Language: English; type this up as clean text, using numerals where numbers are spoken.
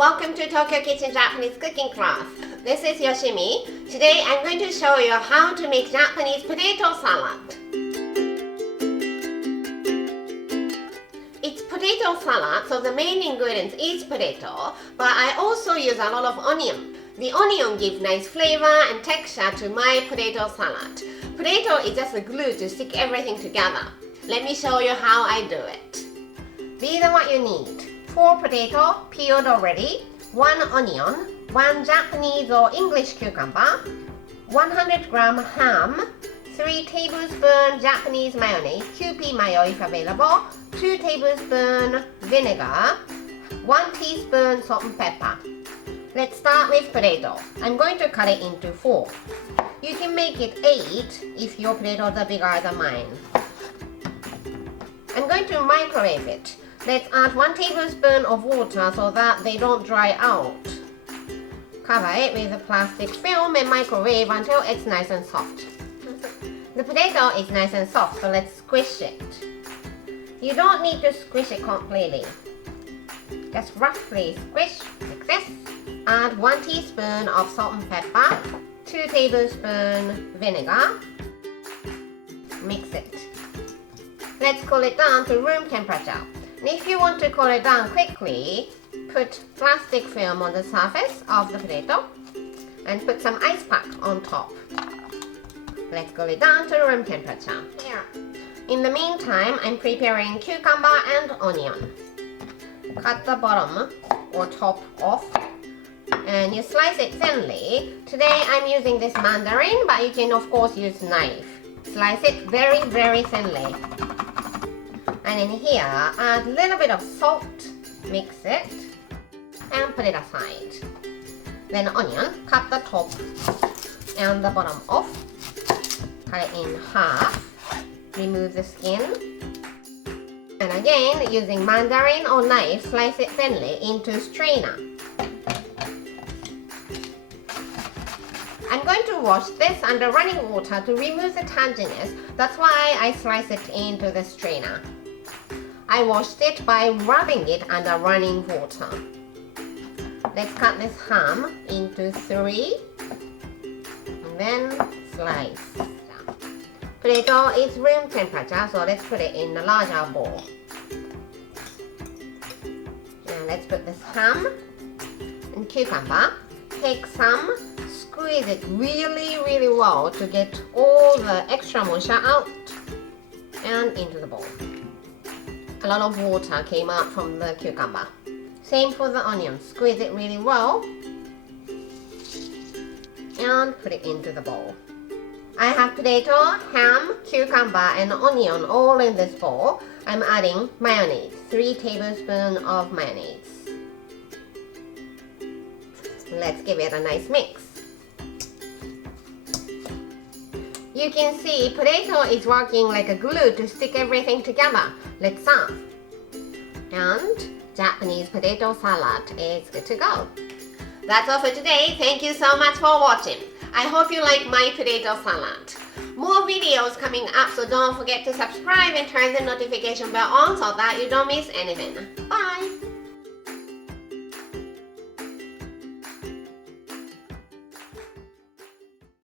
welcome to Tokyo Kitchen Japanese cooking class. This is Yoshimi. Today I'm going to show you how to make Japanese potato salad. It's potato salad, so the main ingredients is potato, but I also use a lot of onion. The onion gives nice flavor and texture to my potato salad. Potato is just a glue to stick everything together. Let me show you how I do it. These are what you need. 4 potato peeled already, 1 onion, 1 Japanese or English cucumber, 100-gram ham, 3 tablespoons Japanese mayonnaise, Kewpie mayo if available, 2 tablespoons vinegar, 1 teaspoon salt and pepper. Let's start with potato. I'm going to cut it into 4. You can make it 8 if your potatoes are bigger than mine. I'm going to microwave it. Let's add 1 tablespoon of water so that they don't dry out. Cover it with a plastic film and microwave until it's nice and soft. The potato is nice and soft, so let's squish it. You don't need to squish it completely. Just roughly squish like this. Add 1 teaspoon of salt and pepper, 2 tablespoons vinegar. Mix it. Let's cool it down to room temperature. And if you want to cool it down quickly, put plastic film on the surface of the potato and put some ice pack on top. Let's cool it down to room temperature. Here. In the meantime, I'm preparing cucumber and onion. Cut the bottom or top off and you slice it thinly. Today I'm using this mandarin, but you can of course use knife. Slice it very, very thinly. And in here, add a little bit of salt, mix it, and put it aside. Then onion, cut the top and the bottom off. Cut it in half, remove the skin. And again, using mandarin or knife, slice it thinly into strainer. I'm going to wash this under running water to remove the tangginess. That's why I slice it into the strainer. I washed it by rubbing it under running water. Let's cut this ham into 3 and then slice. Potato is room temperature, so let's put it in a larger bowl. And let's put this ham and cucumber. Take some, squeeze it really, really well to get all the extra moisture out and into the bowl. A lot of water came out from the cucumber. Same for the onion. Squeeze it really well and put it into the bowl. I have potato, ham, cucumber and onion all in this bowl. I'm adding mayonnaise, 3 tablespoons of mayonnaise. Let's give it a nice mix. You can see potato is working like a glue to stick everything together. Let's serve. And Japanese potato salad is good to go. That's all for today. Thank you so much for watching. I hope you like my potato salad. More videos coming up, so don't forget to subscribe and turn the notification bell on so that you don't miss anything. Bye!